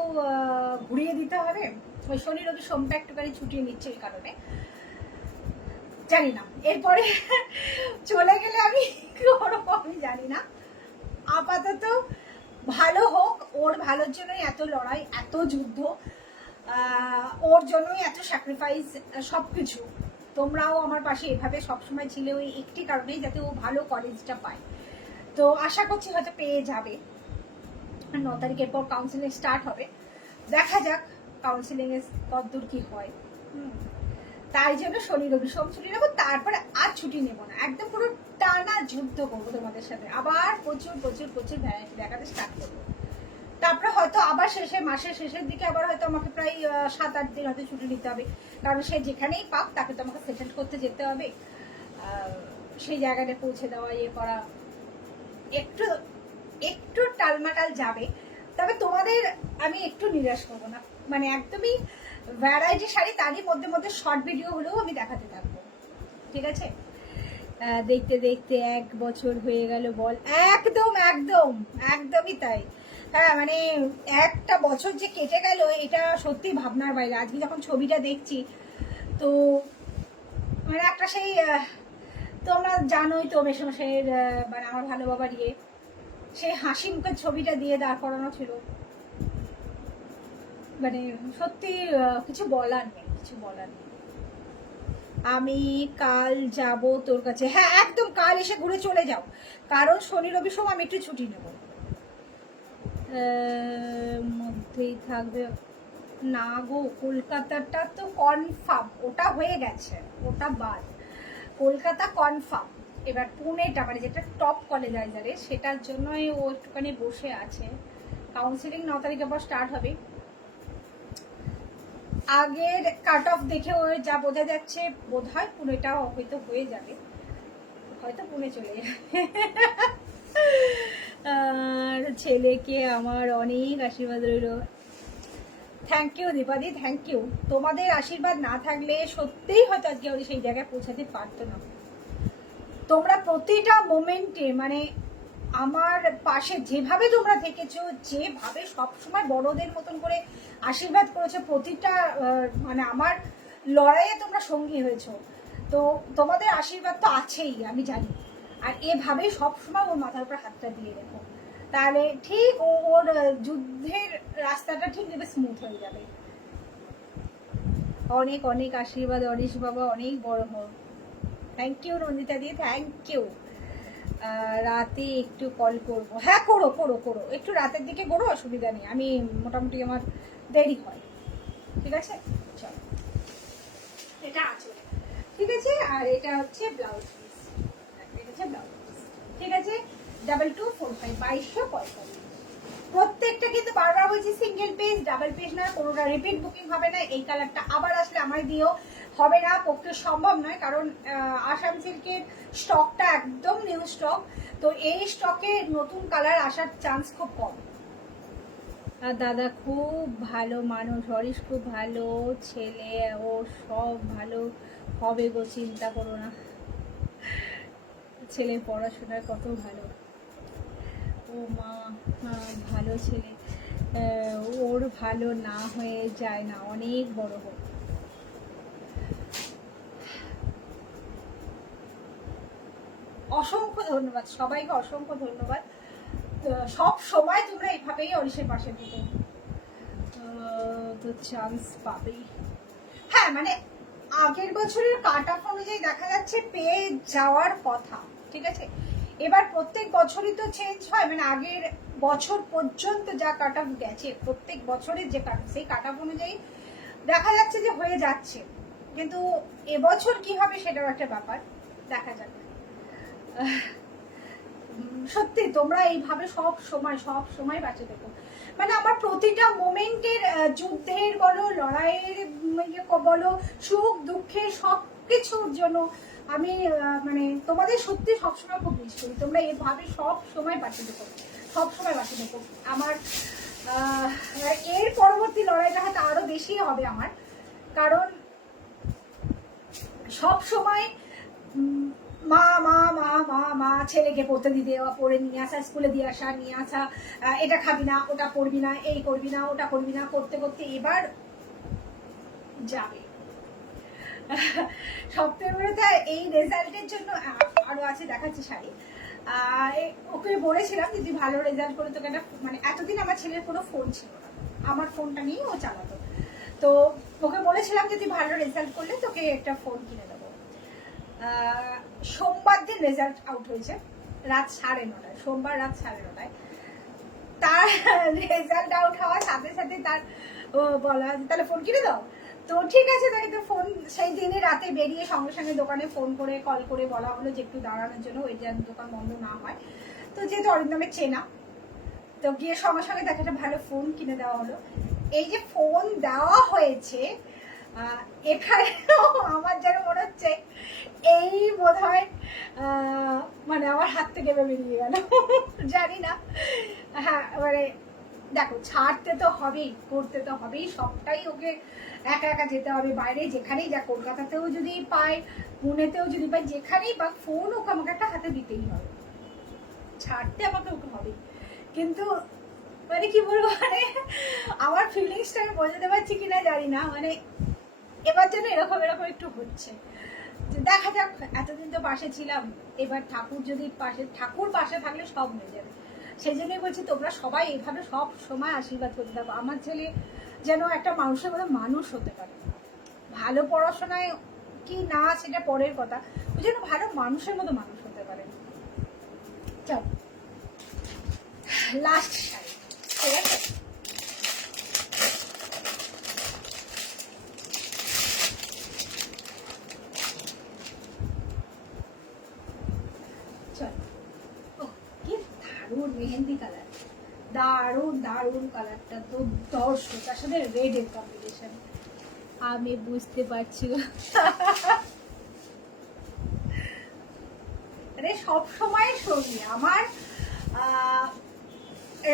ঘুরিয়ে দিতে হবে, ওই শনি রবি সোমটা একটুখানি ছুটিয়ে নিচ্ছে, এই কারণে জানি না এরপরে চলে গেলে আমি কি করবো আমি জানি না। আপাতত ভালো হোক, ওর ভালোর জন্যই এত লড়াই, এত যুদ্ধ, ওর জন্যই এত স্যাক্রিফাইস, সবকিছু। তোমরাও আমার পাশে এভাবে সবসময় ছিলে, ওই একটি কারণেই, যাতে ও ভালো কলেজটা পায়। তো আশা করছি হয়তো পেয়ে যাবে। 9 তারিখের পর কাউন্সিলিং স্টার্ট হবে, দেখা যাক কাউন্সিলিং এর কতদূর কি হয়। তাই জন্য শনি রবি সোম ছুটি নেবো, তারপরে আর ছুটি নেবো না, একদম পুরো টানা যুদ্ধ করবো তোমাদের সাথে, আবার প্রচুর প্রচুর প্রচুর ভ্যারাইটি দেখাতে স্টার্ট করবো। তারপরে হয়তো আবার মাসের শেষের দিকে আবার হয়তো আমাকে প্রায় 7-8 দিন হয়তো ছুটি নিতে হবে, কারণ সে যেখানেই পাক তাকে তো আমাকে সেটেল করতে যেতে হবে, সেই জায়গাটা পৌঁছে দেওয়া, ইয়ে করা, একটু একটু টালমাটাল যাবে। তবে তোমাদের আমি একটু নিরাশ করবো না, মানে একদমই ভ্যারাইটি শাড়ি, তারই মধ্যে মধ্যে শর্ট ভিডিও হলেও আমি দেখাতে থাকবো, ঠিক আছে? দেখতে দেখতে 1 বছর হয়ে গেল বল। একদম একদম একদমই তাই। হ্যাঁ মানে একটা বছর যে কেটে গেল এটা সত্যি ভাবনার বাইরে। আজকে যখন ছবিটা দেখছি তো মানে একটা সেই তোমরা জানোই তো মেশামশাইয়ের মানে আমার ভালো বাবার ইয়ে, সেই হাসি মুখের ছবিটা দিয়ে দাঁড় করানো ছিল। মানে সত্যি কিছু বলার নেই, কিছু বলার নেই। আমি কাল যাব তোর কাছে। হ্যাঁ একদম কাল এসে ঘুরে চলে যাও, কারণ শনি রবি সোম আমি একটু ছুটি নেব। মধ্যেই থাকবে না গো, কলকাতাটা তো কনফার্ম, ওটা হয়ে গেছে, ওটা বাদ। কলকাতা কনফার্ম। এবার পুনেটা মানে যেটা টপ কলেজাইজারে সেটার জন্যই ও একটুখানি বসে আছে। কাউন্সিলিং 9 তারিখে পর স্টার্ট হবে। আগের কাট অফ দেখে ও যা বোঝা যাচ্ছে বোধ হয় পুনেটাও হয়তো হয়ে যাবে, হয়তো পুনে চলে যাবে। আর ছেলেকে আমার অনেক আশীর্বাদ রইল। Thank you Dipadi, thank you. তোমাদের আশীর্বাদ না থাকলে সত্যিই হয়তো আজকে ওই সেই জায়গায় পৌঁছাতে পারতো না। তোমরা প্রতিটা মোমেন্টে মানে আমার পাশে যেভাবে তোমরা থেকেছো, যেভাবে সবসময় বড়দের মতন করে আশীর্বাদ করেছো, প্রতিটা মানে আমার লড়াইয়ে তোমরা সঙ্গী হয়েছো। তো তোমাদের আশীর্বাদ তো আছেই আমি জানি, আর এভাবেই সবসময় ওর মাথার উপর হাতটা দিয়ে রেখো, তাহলে ঠিক ওর যুদ্ধের রাস্তাটা ঠিক দেবে, স্মুথ হয়ে যাবে। অনেক অনেক আশীর্বাদ অনিশ বাবা, অনেক বড় হোক। Thank you Nandita di, thank you. রাতে একটু কল করব। হ্যাঁ করো করো করো, একটু রাতের দিকে করো, অসুবিধা নেই, আমি মোটামুটি আমার দেরি হয়। ঠিক আছে চলো, এটা আছে ঠিক আছে। আর এটা হচ্ছে ব্লাউজ পিস, এটা হচ্ছে ব্লাউজ পিস ঠিক আছে। 2245 2245। প্রত্যেকটা কিন্তু বারবার বলছি সিঙ্গেল পেজ, ডাবল পেজ না, কোনোটা রিপিট বুকিং হবে না। এই কালারটা আবার আসলে আমায় দিও, হবে না, পক্ষে সম্ভব নয়, কারণ আসাম সিল্কের স্টকটা একদম নিউ স্টক, তো এই স্টকে নতুন কালার আসার চান্স খুব কম। আর দাদা খুব ভালো মানুষ, হরিশ খুব ভালো ছেলে, ও সব ভালো হবে গো, চিন্তা করো না। ছেলের পড়াশোনা কত ভালো, ও মা ভালো ছেলে, ওর ভালো না হয়ে যায় না, অনেক বড় হোক। অসংখ্য ধন্যবাদ সবাইকে, অসংখ্য ধন্যবাদ। সব সময় তোমরা এইভাবেই অরিশের পাশে থেকো, তো চান্স পাবেই। হ্যাঁ মানে আগের বছরের কাট অফ অনুযায়ী দেখা যাচ্ছে পেয়ে যাওয়ার কথা, ঠিক আছে। এবার প্রত্যেক বছরই তো চেঞ্জ হয়, মানে আগের বছর পর্যন্ত যা কাট অফ গেছে প্রত্যেক বছরের যে কাট, সেই কাট অফ অনুযায়ী দেখা যাচ্ছে যে হয়ে যাচ্ছে, কিন্তু এবছর কি হবে সেটাও একটা ব্যাপার, দেখা যাক। সত্যি তোমরা এইভাবে সব সময় বাঁচে দেখো, মানে আমার প্রতিটা মোমেন্টের যুদ্ধের বলো, লড়াইয়ের বলো, সুখ দুঃখের সবকিছুর জন্য আমি মানে তোমাদের সত্যি সবসময় খুব মিস করি। তোমরা এইভাবে সব সময় বাঁচে দেখো, সব সময় বাঁচে দেখো। আমার এর পরবর্তী লড়াইটা হয়তো আরো বেশি হবে আমার, কারণ সব সময় মা মা মা মা মা ছেলেকে পড়তে দিতে দেওয়া, পড়ে নিয়ে আসা, স্কুলে দিয়ে আসা, নিয়ে আসা, এটা খাবি না, ওটা পড়বি না, এই করবি না, ওটা করবি না, করতে করতে এবার যাবে। সপ্তাহে এই রেজাল্টের জন্য আরো আছে, দেখাচ্ছি শাড়ি। ওকে বলেছিলাম যে তুই ভালো রেজাল্ট করে তোকে একটা, মানে এতদিন আমার ছেলের কোনো ফোন ছিল না, আমার ফোনটা নিয়ে ও চালাতো, তো ওকে বলেছিলাম যে তুই ভালো রেজাল্ট করলে তোকে একটা ফোন কিনে দেবো। সোমবার দিন রেজাল্ট আউট হয়েছে রাত 9:30, সোমবার রাত 9:30। তার রেজাল্ট আউট হওয়ার সাথে সাথে তার বলা তাহলে ফোন কিনে দাও, তো ঠিক আছে তাই তো ফোন সেই দিনে রাতে বেরিয়ে সঙ্গে সঙ্গে দোকানে ফোন করে কল করে বলা হলো যে একটু দাঁড়ানোর জন্য, ওই যেন দোকান বন্ধ না হয়। তো যেহেতু অরিন্দমের চেনা, তো গিয়ে সঙ্গে সঙ্গে তাকে একটা ভালো ফোন কিনে দেওয়া হলো। এই যে ফোন দেওয়া হয়েছে এখানে আমার যেন মনে হচ্ছে এই বোধ হয় মানে আমার হাত থেকে বেরিয়ে গেল, জানি না। হ্যাঁ মানে দেখো ছাড়তে তো হবেই, করতে তো হবেই, সবটাই ওকে একা একা যেতে হবে বাইরে, যেখানেই যা, কলকাতাতেও যদি পায়, পুনেতেও যদি পায়, যেখানেই বা ফোন ওকে আমাকে একটা হাতে দিতেই হবে, ছাড়তে আমাকে ওকে হবে। কিন্তু মানে কি বলবো, মানে আমার ফিলিংসটা আমি বোঝাতে পারছি কিনা জানি না, মানে এবার যেন এরকম এরকম একটু হচ্ছে। দেখা যাক, এতদিন তো পাশে ছিলাম, এবার ঠাকুর যদি পাশে, ঠাকুর পাশে থাকলে সব হয়ে যাবে। সেই জন্যই বলছি তোমরা সবাই এভাবে সব সময় আশীর্বাদ করতে থাকো, আমার ছেলে যেন একটা মানুষের মতো মানুষ হতে পারে। ভালো পড়াশোনায় কি না সেটা পরের কথা, ওই জন্য ভালো মানুষের মতো মানুষ হতে পারে। চল লাস্ট শাড়ি, ঠিক আছে? চল, ও কি দারুণ মেহেন্দি কালার, দারুণ দারুণ কালারটা তো দর্শক, তার সাথে রেডের কম্বিনেশন, আমি বুঝতে পারছি। মানে সব সময় সঙ্গী আমার,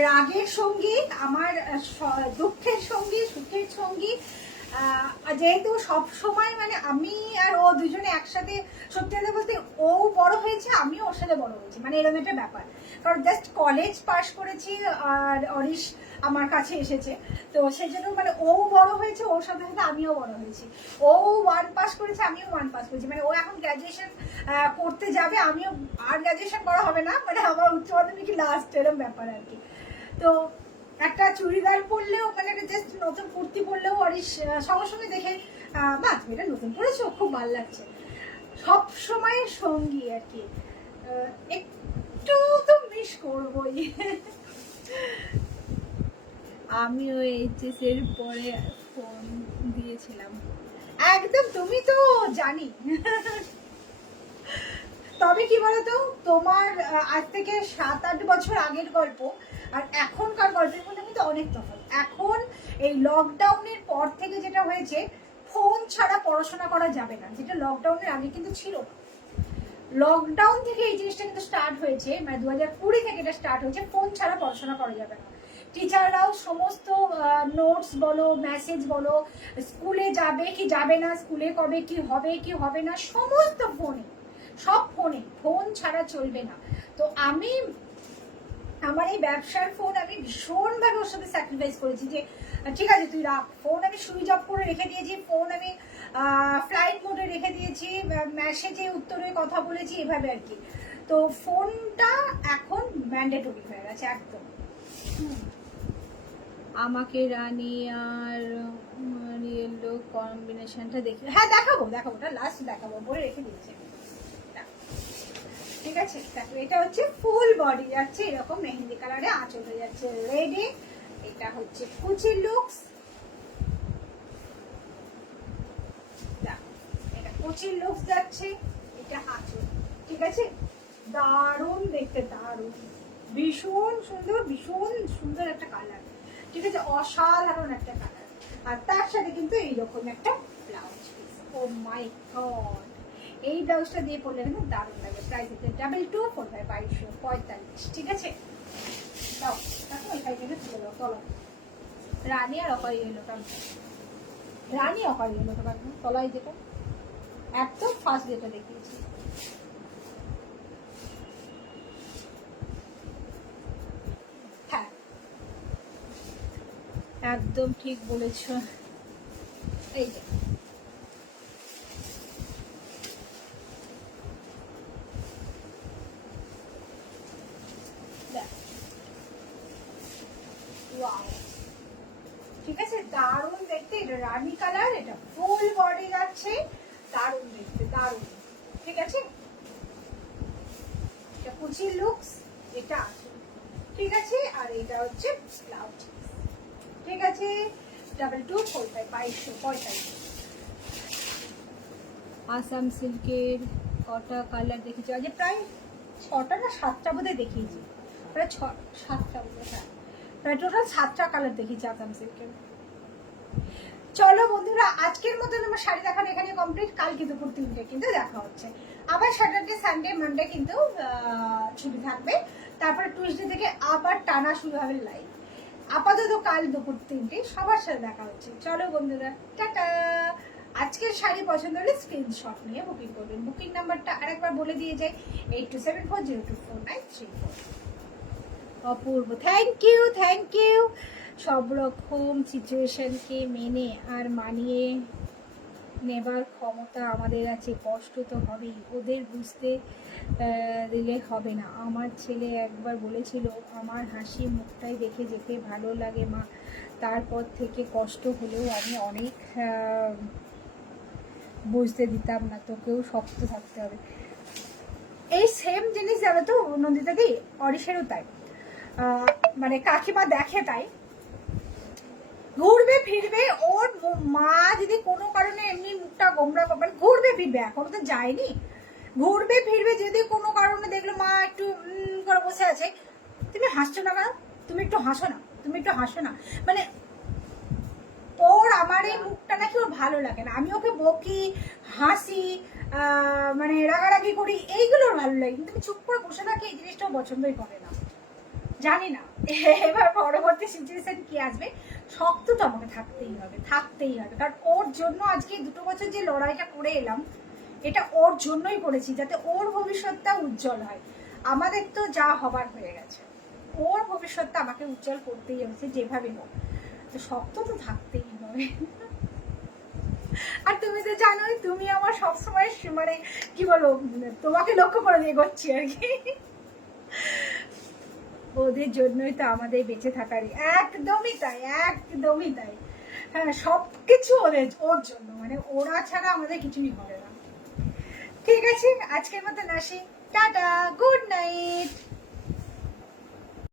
রাগের সঙ্গী আমার, দুঃখের সঙ্গী, সুখের সঙ্গী, যেহেতু সব সময় মানে আমি আর ও দুজনে একসাথে, সত্যি কথা বলতে ও বড় হয়েছে, আমিও ওর সাথে বড় হয়েছি, মানে এরকম একটা ব্যাপার। কারণ জাস্ট কলেজ পাস করেছি আর অরিশ আমার কাছে এসেছে, তো সেই জন্য মানে ও বড় হয়েছে, ওর সাথে সাথে আমিও বড় হয়েছি। ও 1 পাস করেছে, আমিও 1 পাস করেছি, মানে ও এখন গ্র্যাজুয়েশন করতে যাবে, আমিও আর গ্র্যাজুয়েশন করা হবে না, মানে আমার উচ্চ মাধ্যমিক লাস্ট এরকম ব্যাপার আর কি। তো একটা চুড়িদার পরলেও, মানে একটা জাস্ট নতুন কুর্তি পরলেও অরিশ সঙ্গে সঙ্গে দেখে, মা তুমি এটা নতুন পরেছো, খুব ভালো লাগছে। সব সময় সঙ্গী আর কি, একটু তো মিস করবোই। আমিও এইচএস এর পরে ফোন দিয়েছিলাম, একদম তুমি তো জানি। তবে কি বলতো, তোমার আজ থেকে 7-8 বছর আগের গল্প আর এখনকার গল্পের মধ্যে কিন্তু অনেক তফাৎ। এখন এই লকডাউনের পর থেকে যেটা হয়েছে, ফোন ছাড়া পড়াশোনা করা যাবে না, যেটা লকডাউনের আগে কিন্তু ছিল না। লকডাউন থেকে এই জিনিসটা কিন্তু স্টার্ট হয়েছে, মানে 2020 থেকে এটা স্টার্ট হয়েছে, ফোন ছাড়া পড়াশোনা করা যাবে না। টিচাররাও সমস্ত নোটস বলো, মেসেজ বলো, স্কুলে যাবে কি যাবে না, স্কুলে কবে কি হবে কি হবে না, সমস্ত ফোনে, সব ফোনে, ফোন ছাড়া চলবে না। তো আমি আমার এই ব্যবসার ফোন আমি ভীষণভাবে ওর সাথে স্যাক্রিফাইস করেছি, যে ঠিক আছে তুই রাখ ফোন, আমি সুইচ অফ করে রেখে দিয়েছি, ফোন আমি ফ্লাইট মোডে রেখে দিয়েছি, মেসেজে উত্তরে কথা বলেছি, এভাবে আর কি। তো ফোনটা এখন ম্যান্ডেটরি হয়ে গেছে একদম। আমাকে রানী আর রিয়েলো কম্বিনেশনটা দেখি, হ্যাঁ দেখাবো দেখাবো, ওটা লাস্ট দেখাবো বলে রেখে দিয়েছি। ঠিক আছে, দেখো এটা হচ্ছে ফুল বডি যাচ্ছে এরকম মেহেন্দি কালারে, আঁচল হয়ে যাচ্ছে রেডে, এটা হচ্ছে কুচি লুকস, এটা কুচি লুকস যাচ্ছে, এটা আঁচল, ঠিক আছে? দারুণ দেখতে, দারুণ, ভীষণ সুন্দর, ভীষণ সুন্দর একটা কালার, ঠিক আছে? অসাধারণ একটা কালার। আর তার সাথে কিন্তু এইরকম একটা blouse piece, O my god, এই ব্লাউজটা দিয়ে পরলে কিন্তু দারুণ লাগে। প্রাইস হচ্ছে 2245, ঠিক আছে? দাও দেখো এখানে কিন্তু তুলে দাও, চলো রানী আর অকারি এলোটা, রানী অকারি এলোটা বাদ তলায় যেটা একদম ফার্স্ট যেটা দেখিয়েছি, হ্যাঁ একদম ঠিক বলেছ। এই যে ঠিক আছে, দারুণ দেখতে, এটা রানী কালার, এটা ফুল বডি যাচ্ছে, দারুণ দেখতে, দারুণ, ঠিক আছে? এটা কুচি লুকস, এটা আছে, ঠিক আছে? আর এটা হচ্ছে ব্লাউজ, ঠিক আছে? 2245 আসাম সিল্কের কটা কালার দেখেছি আজ, প্রায় 6টা না 7টা বোধহয় দেখিয়েছি, প্রায় 7টা বোধহয়, হ্যাঁ প্রায় টোটাল 7টা কালার দেখিয়েছি আসাম সিল্কের। চলো বন্ধুরা, আজকের মতন আমার শাড়ি দেখানো এখানে কমপ্লিট, কালকে দুপুর 3টে কিন্তু দেখা হচ্ছে আবার। স্যাটারডে সানডে মানডে কিন্তু ছুটি থাকবে, তারপরে টুইসডে থেকে আবার টানা শুরু হবে লাইভ। আপাতত কাল দুপুর 3টে সবার সাথে দেখা হচ্ছে। চলো বন্ধুরা, টাটা। আজকের শাড়ি পছন্দ হলে স্ক্রিনশট নিয়ে বুকিং করবেন। বুকিং নাম্বারটা আরেকবার বলে দিয়ে যাই, 8274024934। অপূর্ব, থ্যাংক ইউ। সব রকম সিচুয়েশনকে মেনে আর মানিয়ে নেবার ক্ষমতা আমাদের আছে। কষ্ট তো হবেই, ওদের বুঝতে দিলে হবে না। আমার ছেলে একবার বলেছিল, আমার হাসি মুখটাই দেখে যেতে ভালো লাগে মা। তারপর থেকে কষ্ট হলেও আমি অনেক বুঝতে দিতাম না, তোকেও শক্ত থাকতে হবে। এই সেম জিনিস জানো তো নন্দিতা দি, অরিশেরও তাই, মানে কাকিমা দেখে তাই। ঘুরবে ফিরবে, ওর মা যদি কোনো কারণে এমনি মুখটা গোমরা করবে, ঘুরবে ফিরবে, এখনো তো যায়নি, ঘুরবে ফিরবে। যদি কোনো কারণে দেখলো মা একটু করে বসে আছে, তুমি হাসছো না কেন, তুমি একটু হাসো না, মানে ওর আমার এই মুখটা নাকি ওর ভালো লাগে না। আমি ওকে বকি, হাসি, মানে রাগারাগি করি, এইগুলো ওর ভালো লাগে, কিন্তু আমি চুপ করে বসে থাকি, এই জিনিসটাও পছন্দই করে না। জানি না এবার পরবর্তী সিচুয়েশন কি আসবে। শক্ত তো আমাকে থাকতেই হবে, কারণ ওর জন্য আজকে 2 বছর যে লড়াইটা করে এলাম, এটা ওর জন্যই করেছি, যাতে ওর ভবিষ্যৎটা উজ্জ্বল হয়। আমাদের তো যা হবার হয়ে গেছে, ওর ভবিষ্যৎটা আমাকে উজ্জ্বল করতেই হচ্ছে যেভাবে হোক। তো শক্ত তো থাকতেই হবে। আর তুমি তো জানোই, তুমি আমার সবসময় মানে কি বলবো, তোমাকে লক্ষ্য করে এগোচ্ছি আর কি। ওদের জন্যই তো আমাদের বেঁচে থাকারই। একদমই তাই। হ্যাঁ, সবকিছু ওর জন্য, মানে ওরা ছাড়া আমাদের কিছুই হবে না। ঠিক আছে, আজকের মতো আসি, টাটা, গুড নাইট।